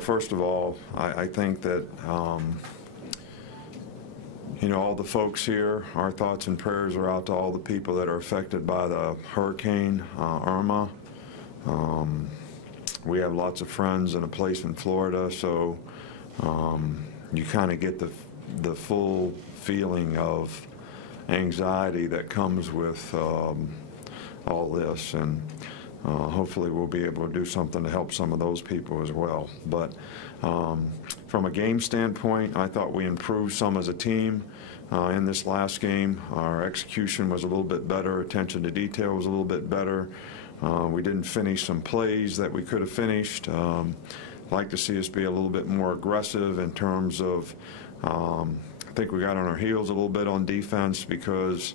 First of all, I think that, all the folks here, our thoughts and prayers are out to all the people that are affected by the Hurricane Irma. We have lots of friends in a place in Florida, so you kind of get the full feeling of anxiety that comes with all this, and hopefully we'll be able to do something to help some of those people as well. But from a game standpoint, I thought we improved some as a team in this last game. Our execution was a little bit better, attention to detail was a little bit better. We didn't finish some plays that we could have finished. I'd like to see us be a little bit more aggressive in terms of, I think we got on our heels a little bit on defense because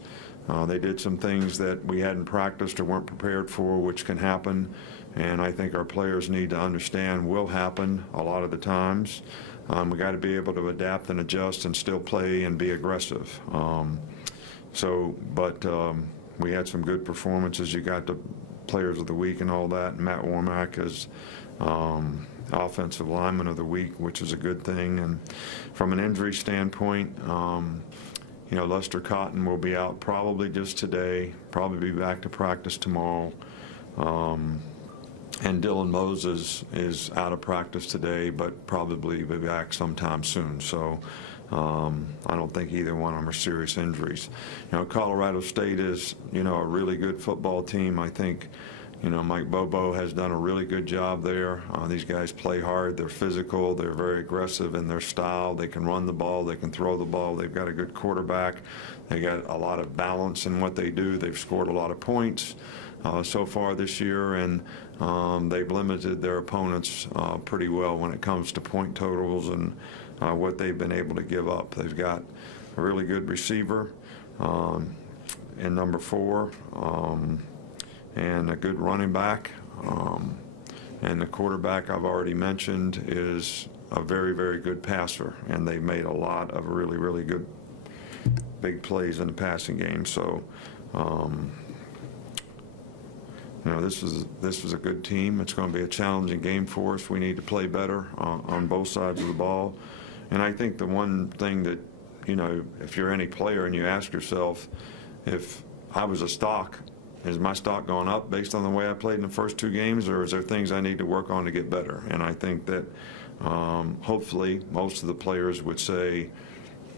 they did some things that we hadn't practiced or weren't prepared for, which can happen. And I think our players need to understand will happen a lot of the times. We got to be able to adapt and adjust and still play and be aggressive. We had some good performances. You got the Players of the Week and all that. Matt Womack is Offensive Lineman of the Week, which is a good thing. And from an injury standpoint, Lester Cotton will be out probably just today, probably be back to practice tomorrow. And Dylan Moses is out of practice today, but probably be back sometime soon. So I don't think either one of them are serious injuries. Colorado State is, a really good football team. I think, Mike Bobo has done a really good job there. These guys play hard. They're physical. They're very aggressive in their style. They can run the ball. They can throw the ball. They've got a good quarterback. They got a lot of balance in what they do. They've scored a lot of points so far this year, and they've limited their opponents pretty well when it comes to point totals and what they've been able to give up. They've got a really good receiver in number 4 and a good running back. And the quarterback I've already mentioned is a very, very good passer, and they've made a lot of really, really good big plays in the passing game. So this was a good team. It's going to be a challenging game for us. We need to play better on both sides of the ball. And I think the one thing that, if you're any player and you ask yourself, if I was a stock, is my stock going up based on the way I played in the first 2 games, or is there things I need to work on to get better? And I think that hopefully most of the players would say,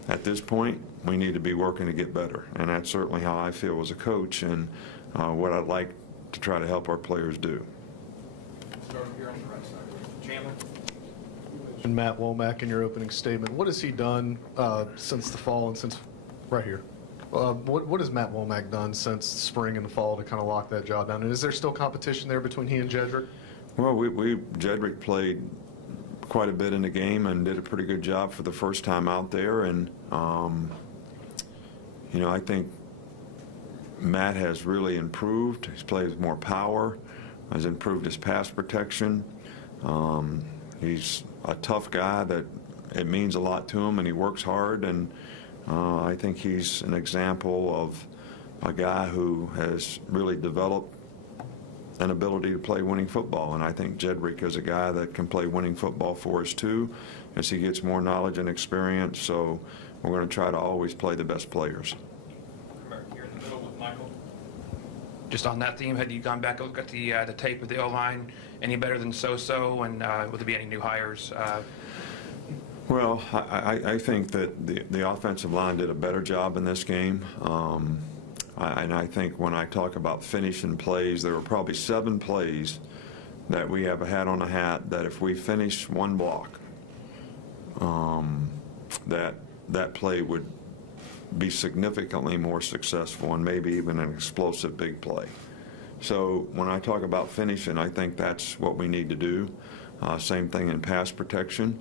at this point, we need to be working to get better. And that's certainly how I feel as a coach and what I'd like to try to help our players do. Start here on the right side. Chandler. And Matt Womack in your opening statement, what has he done since the fall and since right here? What has Matt Womack done since spring and the fall to kind of lock that job down? And is there still competition there between he and Jedrick? Well, Jedrick played quite a bit in the game and did a pretty good job for the first time out there. And I think Matt has really improved. He's played with more power, has improved his pass protection. He's a tough guy that it means a lot to him, and he works hard. And I think he's an example of a guy who has really developed an ability to play winning football. And I think Jedrick is a guy that can play winning football for us too, as he gets more knowledge and experience. So we're going to try to always play the best players. Here in the middle with Michael. Just on that theme, had you gone back and looked at the tape of the O-line any better than so-so, and would there be any new hires? Well, I think that the offensive line did a better job in this game. And I think when I talk about finishing plays, there were probably 7 plays that we have a hat on a hat that if we finish one block, that play would be significantly more successful and maybe even an explosive big play. So when I talk about finishing, I think that's what we need to do. Same thing in pass protection.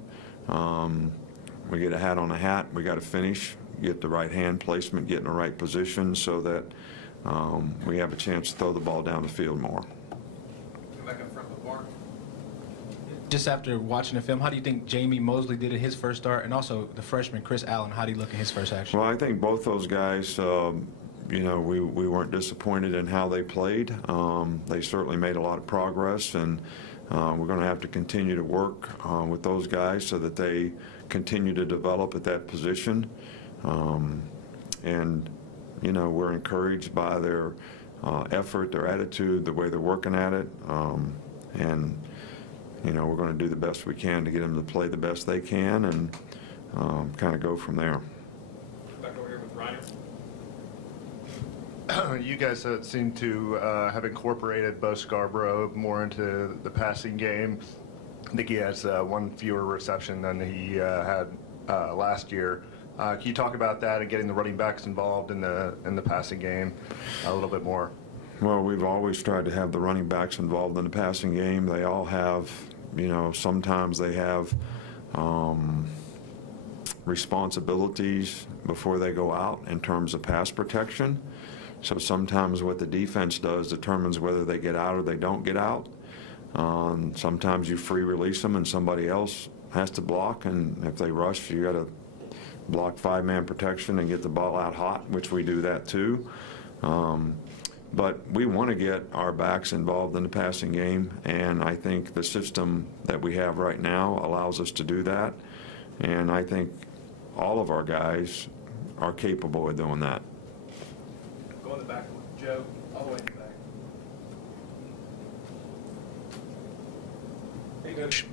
We get a hat on a hat, we got to finish, get the right hand placement, get in the right position so that we have a chance to throw the ball down the field more. Come back up front with Mark. Just after watching the film, how do you think Jamie Mosley did in his first start, and also the freshman Chris Allen, how do you look in his first action? Well, I think both those guys, we weren't disappointed in how they played. They certainly made a lot of progress, and We're going to have to continue to work with those guys so that they continue to develop at that position. And, you know, we're encouraged by their effort, their attitude, the way they're working at it. And, you know, we're going to do the best we can to get them to play the best they can and kind of go from there. Back over here with Ryan. You guys seem to have incorporated Bo Scarborough more into the passing game. I think he has one fewer reception than he had last year. Can you talk about that and getting the running backs involved in the passing game a little bit more? Well, we've always tried to have the running backs involved in the passing game. They all have, you know, sometimes they have responsibilities before they go out in terms of pass protection. So sometimes what the defense does determines whether they get out or they don't get out. Sometimes you free release them and somebody else has to block, and if they rush, you got to block 5-man protection and get the ball out hot, which we do that too. But we want to get our backs involved in the passing game, and I think the system that we have right now allows us to do that. And I think all of our guys are capable of doing that. Go in the back with Joe, all the way in the back. Hey, Coach.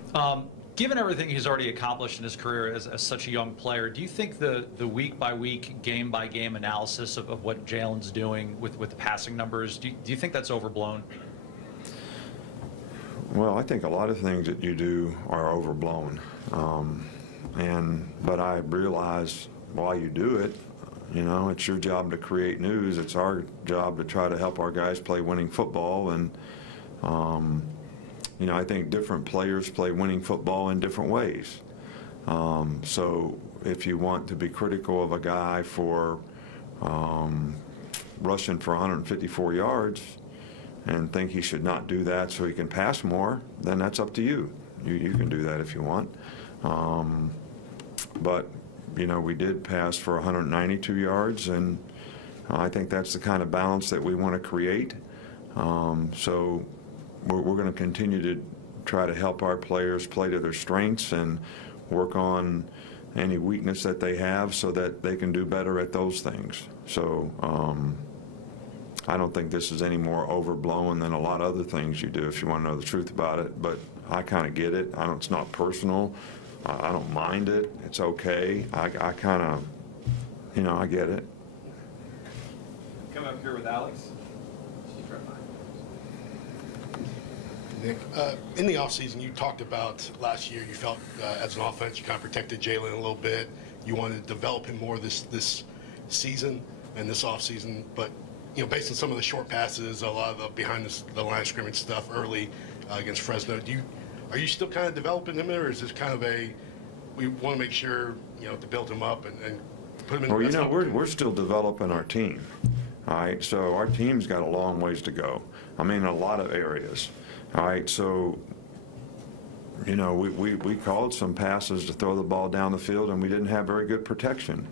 Given everything he's already accomplished in his career as such a young player, do you think the week-by-week, game-by-game analysis of what Jalen's doing with the passing numbers, do you think that's overblown? Well, I think a lot of things that you do are overblown. But I realize while you do it, you know, it's your job to create news. It's our job to try to help our guys play winning football. And, you know, I think different players play winning football in different ways. So if you want to be critical of a guy for rushing for 154 yards and think he should not do that so he can pass more, then that's up to you. You can do that if you want. But, you know, we did pass for 192 yards, and I think that's the kind of balance that we want to create. So we're going to continue to try to help our players play to their strengths and work on any weakness that they have so that they can do better at those things. So I don't think this is any more overblown than a lot of other things you do, if you want to know the truth about it. But I kind of get it. It's not personal. I don't mind it. It's okay. I kind of, you know, I get it. Come up here with Alex. She's right behind you. Nick, in the offseason, you talked about last year you felt as an offense you kind of protected Jalen a little bit. You wanted to develop him more this season and this offseason. But, you know, based on some of the short passes, a lot of the behind the line of scrimmage stuff early against Fresno, are you still kind of developing him, or is this kind of we want to make sure, you know, to build him up and put him in the best opportunity? We're still developing our team. All right, so our team's got a long ways to go. I mean, in a lot of areas. All right, so, you know, we called some passes to throw the ball down the field, and we didn't have very good protection.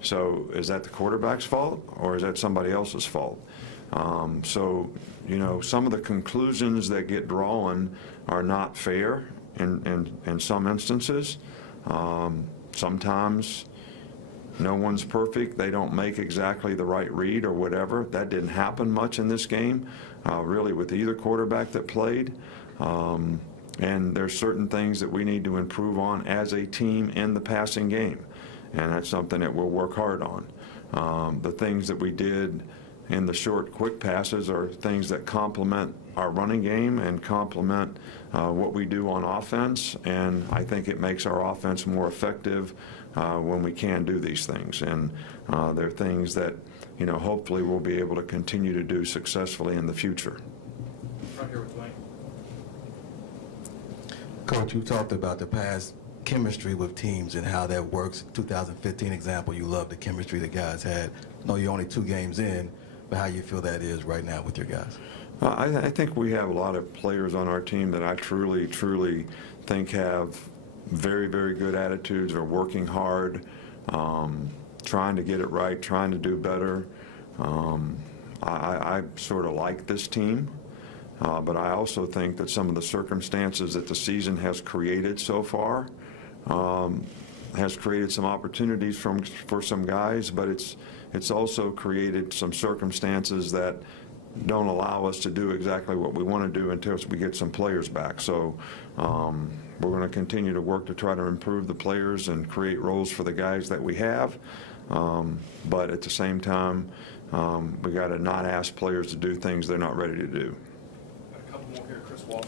So is that the quarterback's fault, or is that somebody else's fault? So, you know, some of the conclusions that get drawn are not fair in some instances. Sometimes no one's perfect. They don't make exactly the right read or whatever. That didn't happen much in this game, really, with either quarterback that played. And there's certain things that we need to improve on as a team in the passing game, and that's something that we'll work hard on. The things that we did in the short, quick passes are things that complement our running game and complement what we do on offense, and I think it makes our offense more effective when we can do these things. And they're things that, you know, hopefully we'll be able to continue to do successfully in the future. Right here with Wayne. Coach, you talked about the past chemistry with teams and how that works. 2015 example, you love the chemistry the guys had. I know you're only 2 games in, but how you feel that is right now with your guys? I think we have a lot of players on our team that I truly think have very, very good attitudes, are working hard, trying to get it right, trying to do better. I sort of like this team. But I also think that some of the circumstances that the season has created so far has created some opportunities for some guys, but it's also created some circumstances that don't allow us to do exactly what we want to do until we get some players back. So we're going to continue to work to try to improve the players and create roles for the guys that we have. But at the same time, we got to not ask players to do things they're not ready to do. Got a couple more here. Chris Walsh.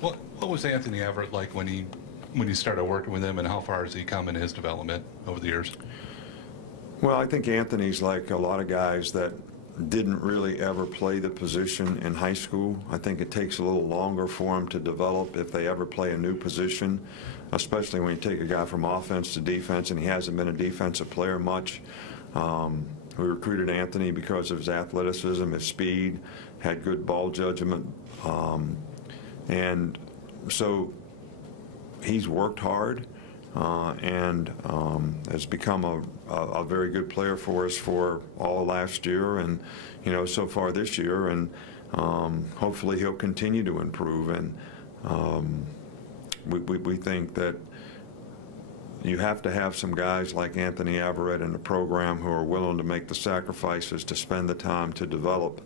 What was Anthony Everett like when you started working with him, and how far has he come in his development over the years? Well, I think Anthony's like a lot of guys that didn't really ever play the position in high school. I think it takes a little longer for them to develop if they ever play a new position, especially when you take a guy from offense to defense, and he hasn't been a defensive player much. We recruited Anthony because of his athleticism, his speed, had good ball judgment, and so he's worked hard and has become a very good player for us for all last year and, so far this year, and hopefully he'll continue to improve. And we think that you have to have some guys like Anthony Everett in the program who are willing to make the sacrifices to spend the time to develop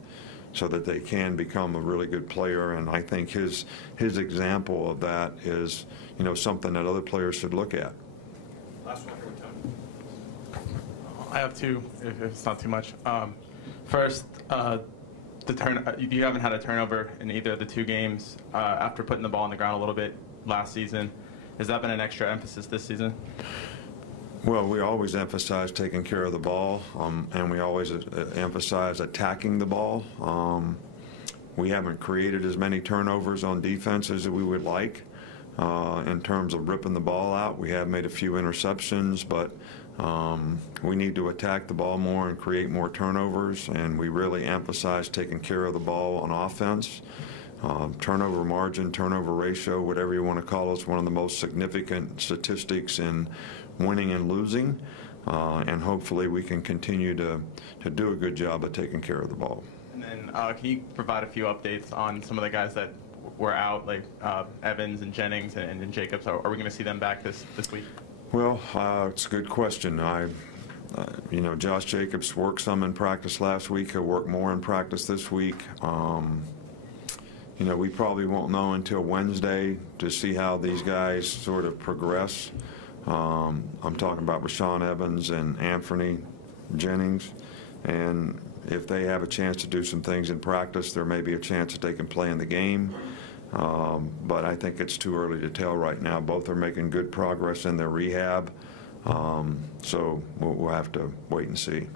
so that they can become a really good player. And I think his example of that is, something that other players should look at. Last one here with Tony. I have two, if it's not too much. First, you haven't had a turnover in either of the two games after putting the ball on the ground a little bit last season. Has that been an extra emphasis this season? Well, we always emphasize taking care of the ball, and we always emphasize attacking the ball. We haven't created as many turnovers on defense as we would like in terms of ripping the ball out. We have made a few interceptions, but we need to attack the ball more and create more turnovers, and we really emphasize taking care of the ball on offense. Turnover margin, turnover ratio, whatever you want to call it, is one of the most significant statistics in winning and losing, and hopefully we can continue to do a good job of taking care of the ball. And then can you provide a few updates on some of the guys that were out, like Evans and Jennings and Jacobs? Are we going to see them back this week? Well, it's a good question. Josh Jacobs worked some in practice last week. He'll work more in practice this week. We probably won't know until Wednesday to see how these guys sort of progress. I'm talking about Rashawn Evans and Anthony Jennings, and if they have a chance to do some things in practice, there may be a chance that they can play in the game. But I think it's too early to tell right now. Both are making good progress in their rehab, so we'll have to wait and see.